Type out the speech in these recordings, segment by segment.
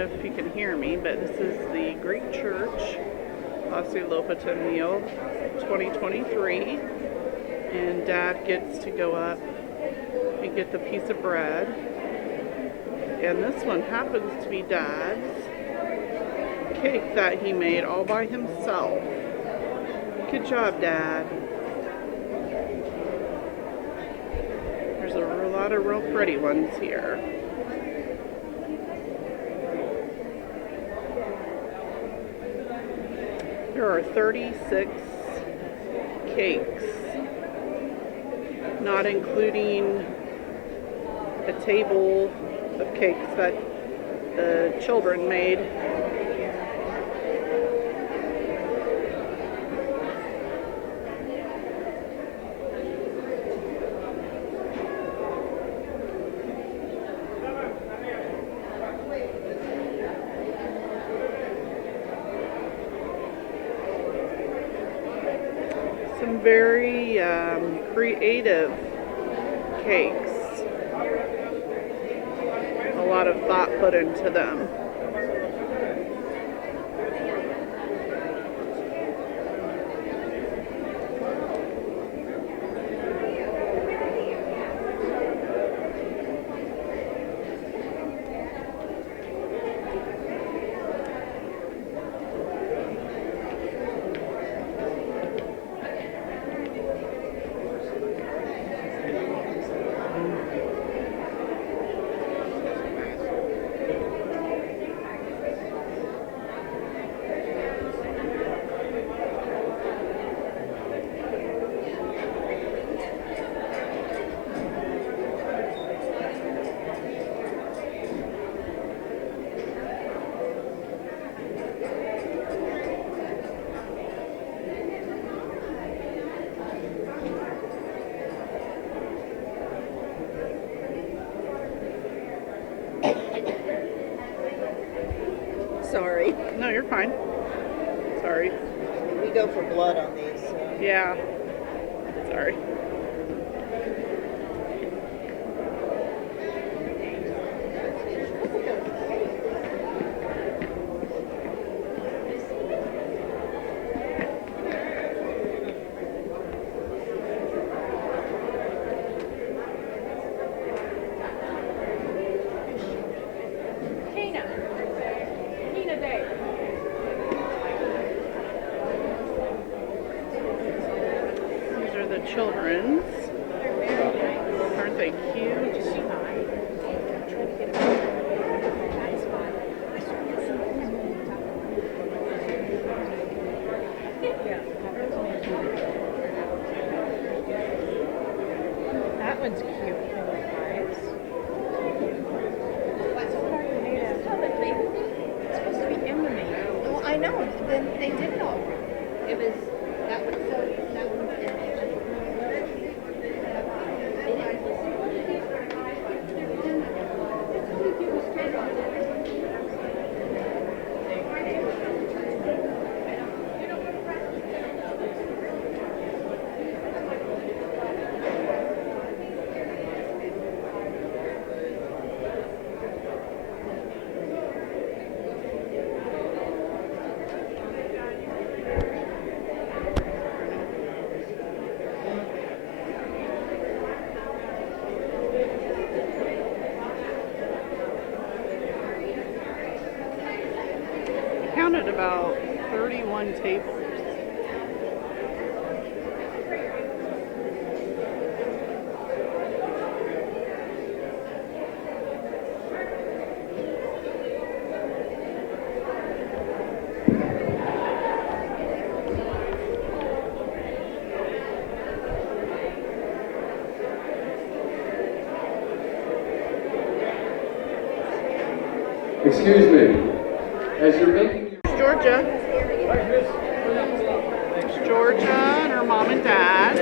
know if you can hear me, but this is the Greek Church Vasilopita meal 2023, and Dad gets to go up and get the piece of bread, and this one happens to be Dad's cake that he made all by himself. Good job, Dad. There's a lot of real pretty ones here. There are 36 cakes, not including a table of cakes that the children made. Some very creative cakes. A lot of thought put into them. Sorry. No, you're fine. Sorry. We go for blood on these. So. Yeah. Sorry. Children's. Aren't they cute? That one's cute. It's supposed to be in the mail. Well, I know. Then they did it all. It was that one. So that one's in there. Counted about 31 tables. Excuse me, as you're making Georgia. There's Georgia and her mom and dad.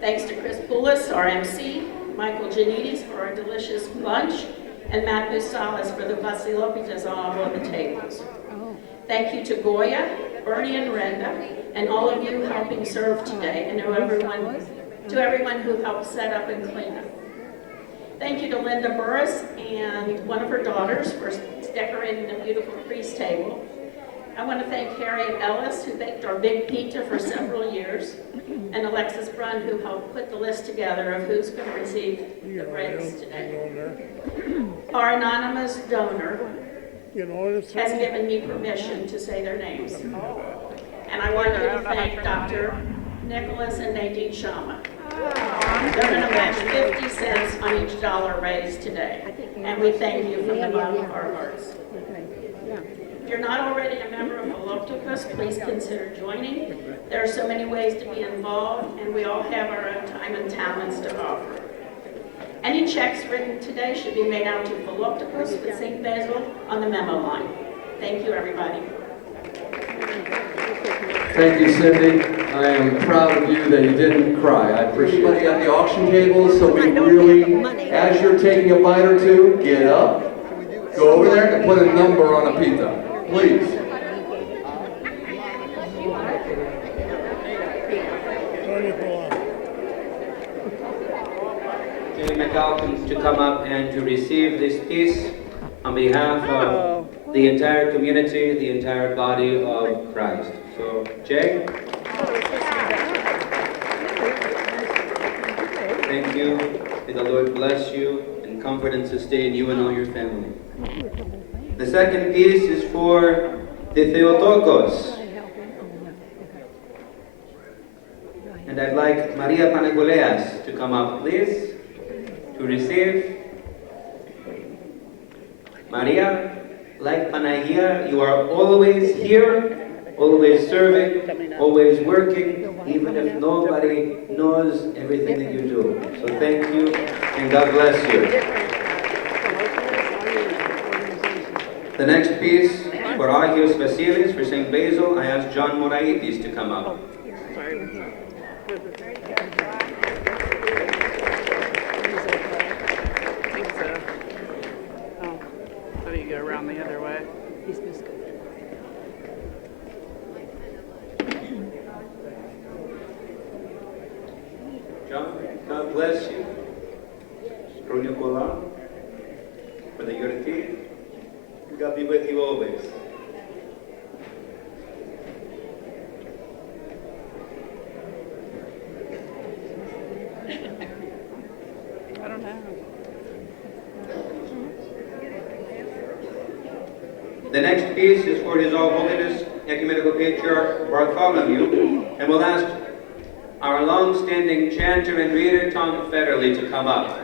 Thanks to Chris Poulos, our MC, Michael Janides for our delicious lunch, and Matt Salas for the Vasilopitas on all of the tables. Thank you to Goya Bernie and Brenda, and all of you helping serve today, and to everyone who helped set up and clean up. Thank you to Linda Burris and one of her daughters for decorating the beautiful priest table. I want to thank Harriet Ellis, who baked our big pizza for several years, and Alexis Brunn, who helped put the list together of who's going to receive the breads today. Our anonymous donor has given me permission to say their names. And I want you to thank Dr. Nicholas and Nadine Shama. They're going to match 50 cents on each dollar raised today. And we thank you from the bottom of our hearts. If you're not already a member of Vasilopita, please consider joining. There are so many ways to be involved, and we all have our own time and talents to offer. Any checks written today should be made out to Vasilopita with St. Basil on the memo line. Thank you, everybody. Thank you, Cindy. I am proud of you that you didn't cry. I appreciate it. Everybody at the auction table, so we really, as you're taking a bite or two, get up, go over there and put a number on a pizza. Please. Jimmy McAlpin to come up and to receive this piece on behalf of the entire community, the entire body of Christ. So, Jay. Thank you. May the Lord bless you and comfort and sustain you and all your family. The second piece is for the Theotokos. And I'd like Maria Panagoleas to come up, please, to receive. Maria, like Panagia, you are always here, always serving, always working, even if nobody knows everything that you do. So thank you, and God bless you. The next piece, for Agios Vasilis, for St. Basil, I ask John Moraitis to come up. How do you go around the other way? John, God bless you. Ronya Kola, for the Yorti. God be with you always. I don't know. The next piece is for His All Holiness Ecumenical Patriarch Bartholomew, and we'll ask our long-standing chanter and reader Tom Federley to come up.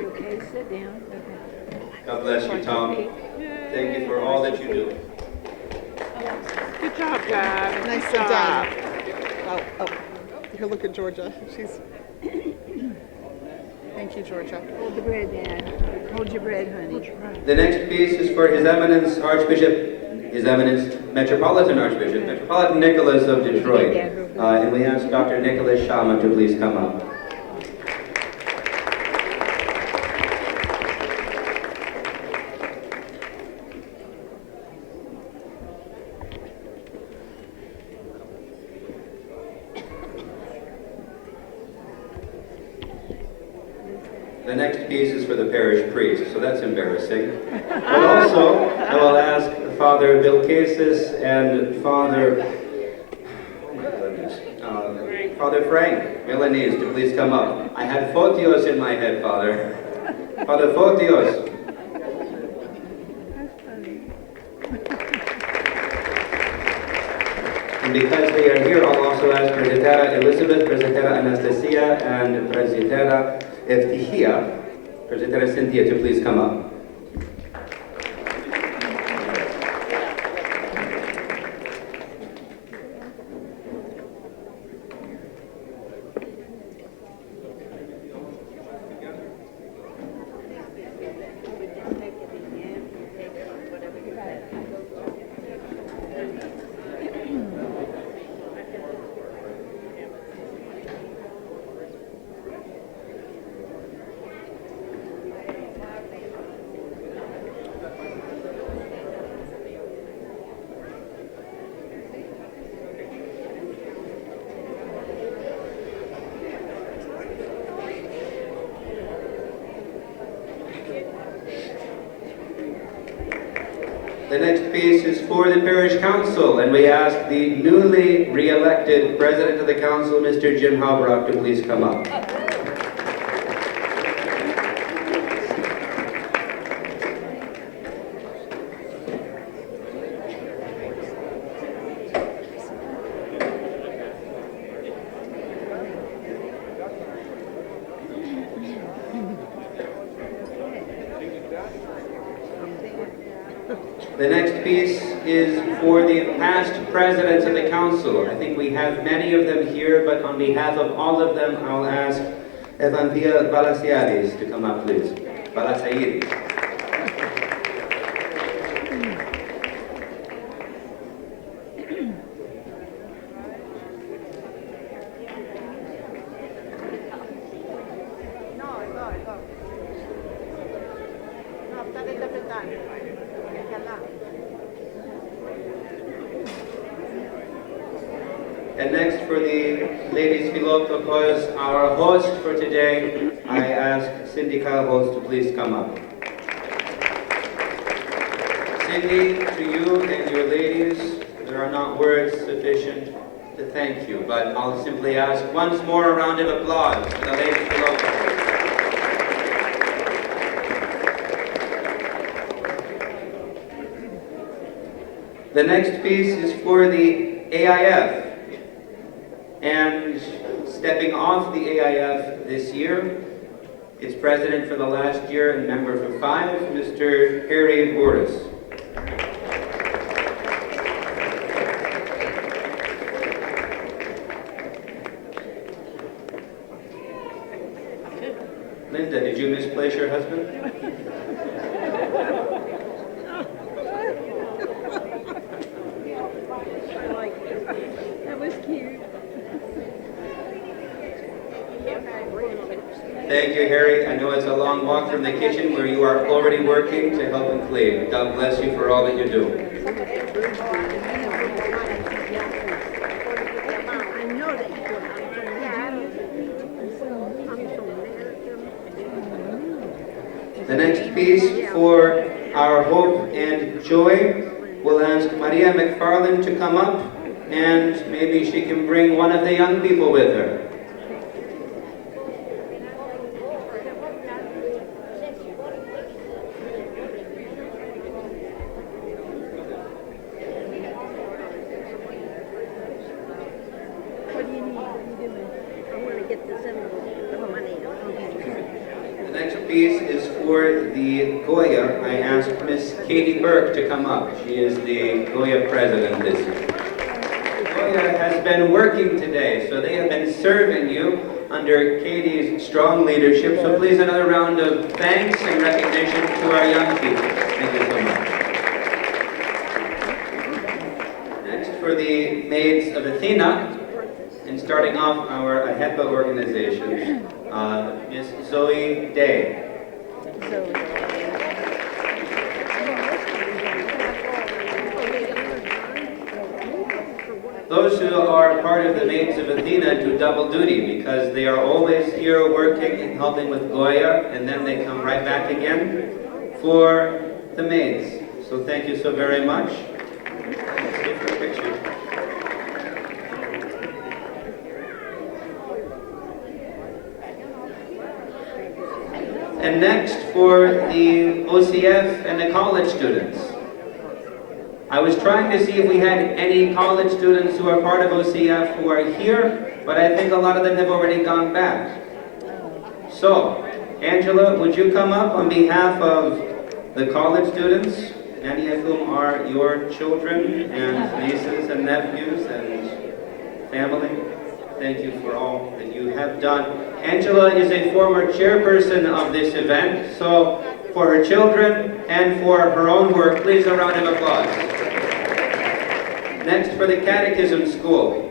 Okay, sit down. God bless you, Tom. Thank you for all that you do. Good job, guys. Nice Good job. Oh, here, look at Georgia. She's. Thank you, Georgia. Hold the bread, Dad. Hold your bread, honey. The next piece is for His Eminence Archbishop, His Eminence Metropolitan Archbishop, Metropolitan Nicholas of Detroit. And we ask Dr. Nicholas Shama to please come up. The next piece is for the parish priest, so that's embarrassing. But also, I will ask Father Bill Cases and Father Frank Milanese to please come up. I had Photios in my head, Father. Father Photios. And because they are here, I'll also ask Presbytera Elizabeth, Presbytera Anastasia, and Presbytera Eftihia, Presbytera Cynthia to please come up. The next piece is for the parish council, and we ask the newly re-elected president of the council, Mr. Jim Halbrock, to please come up. The next piece is for the past presidents of the council. I think we have many of them here, but on behalf of all of them, I'll ask Vasilopita2023 to come up, please. Vasilopita. And next for the ladies Vasilopita, our host for today, I ask Cindy Calhost to please come up. Cindy, to you and your ladies, there are not words sufficient to thank you, but I'll simply ask once more a round of applause for the ladies Vasilopita. The next piece is for the AIF. And stepping off the AIF this year, its president for the last year and member for 5, Mr. Harry Boris. Linda, did you misplace your husband? That was cute. Thank you, Harry. I know it's a long walk from the kitchen where you are already working to help and clean. God bless you for all that you do. I know that you The next piece for our hope and joy, we'll ask Maria McFarland to come up, and maybe she can bring one of the young people with her. What do you need? What are you doing? I want to get this in money. Okay. The next piece is for the Goya. I asked Miss Katie Burke to come up. She is the Goya president this year. Goya has been working today, so they have been serving you under Katie's strong leadership. So please, another round of thanks and recognition to our young people. Thank you so much. Next, for the Maids of Athena, and starting off our AHEPA organization, Miss Zoe Day. Those who are part of the Maids of Athena do double duty because they are always here working and helping with Goya, and then they come right back again for the maids. So thank you so very much. Let's get for a picture. And next for the OCF and the college students. I was trying to see if we had any college students who are part of OCF who are here, but I think a lot of them have already gone back. So, Angela, would you come up on behalf of the college students, many of whom are your children and nieces and nephews and family? Thank you for all that you have done. Angela is a former chairperson of this event, so for her children and for her own work, please a round of applause. Next, for the Catechism School.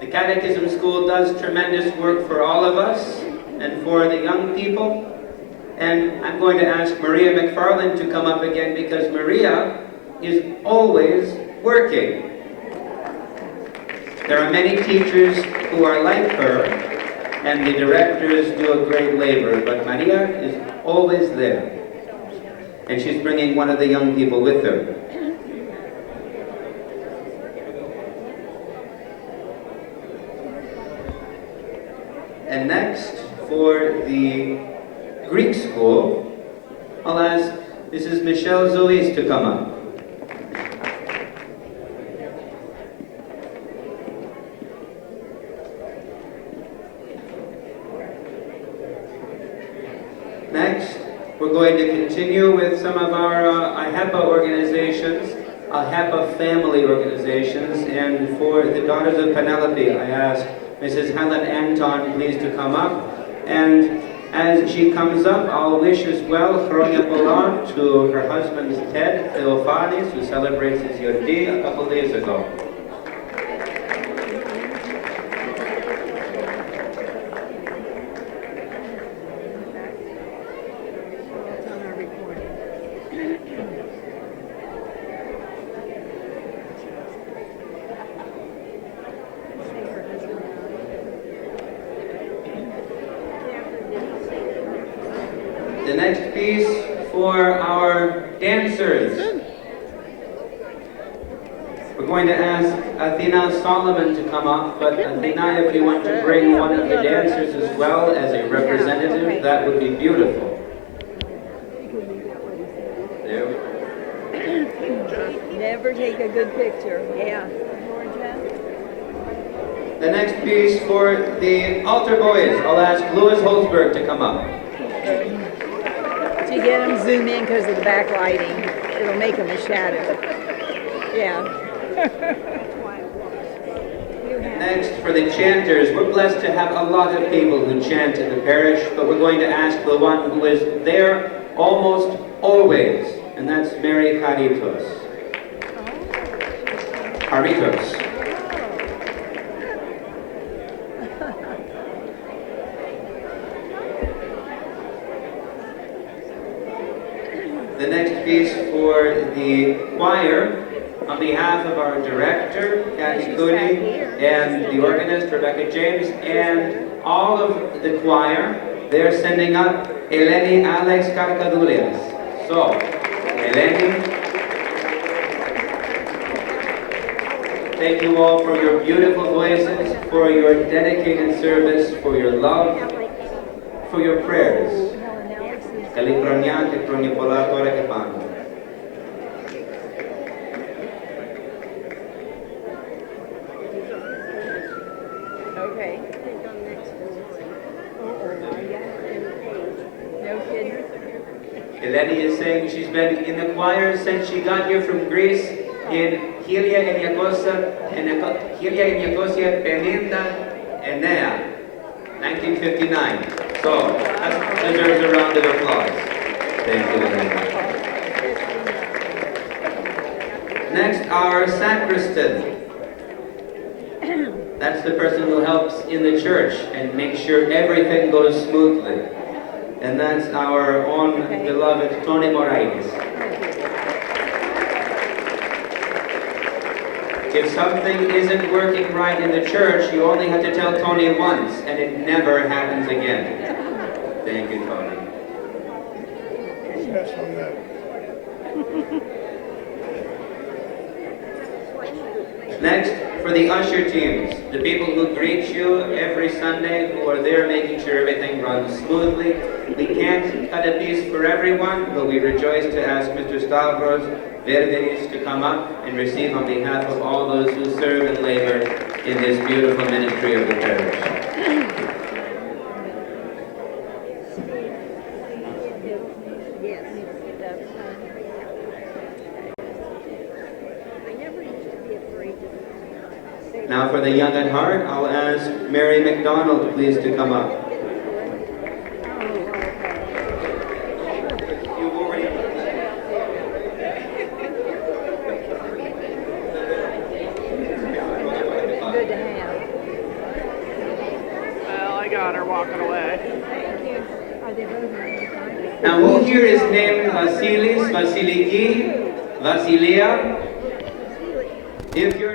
The Catechism School does tremendous work for all of us and for the young people. And I'm going to ask Maria McFarland to come up again because Maria is always working. There are many teachers who are like her, and the directors do a great labor, but Maria is always there. and she's bringing one of the young people with her. And next, for the Greek school, I'll ask Mrs. Michelle Zois to come up. Next, we're going to continue with some of our IHEPA organizations, IHEPA family organizations, and for the Daughters of Penelope, I ask Mrs. Helen Anton please to come up. And as she comes up, I'll wish as well Chronia Polar to her husband Ted Theophanes, who celebrates his Yordi a couple days ago. It's on our recording. Say her husband. The next piece for our dancers. We're going to ask Athena Solomon to come up, but Athena, if you want to bring one of the dancers as well as a representative, that would be beautiful. There we go. Never take a good picture. Yeah. The next piece for the altar boys, I'll ask Louis Holzberg to come up. To get them zoom in because of the backlighting, it'll make them a shadow. Yeah. Next, for the chanters, we're blessed to have a lot of people who chant in the parish, but we're going to ask the one who is there almost always, and that's Mary Caritos. Caritos. The next piece for the choir, on behalf of our director, Kathy Cooney, and the organist, Rebecca James, and all of the choir, they're sending up Eleni Alex Karkadoulias. So, Eleni, thank you all for your beautiful voices, for your dedicated service, for your love, for your prayers. Καλή χρονιά και χρόνια πολλά τώρα και πάνω. Okay. No kidding. Eleni is saying she's been in the choir since she got here from Greece in 1959. So, that deserves a round of applause. Thank you, Eleni. Next, our sacristan. That's the person who helps in the church and makes sure everything goes smoothly. And that's our own beloved Tony Moraes. If something isn't working right in the church, you only have to tell Tony once, and it never happens again. Thank you, Tony. Next, for the usher teams, the people who greet you every Sunday, who are there making sure everything runs smoothly. We can't cut a piece for everyone, but we rejoice to ask Mr. Stavros Verderis to come up and receive on behalf of all those who serve and labor in this beautiful ministry of the parish. Now for the young at heart, I'll ask Mary McDonald please to come up. Good to have. Well, I got her walking away. Thank you. Are they both on? Now who here is named Vasilis, Vasiliki, Vasilia? If you're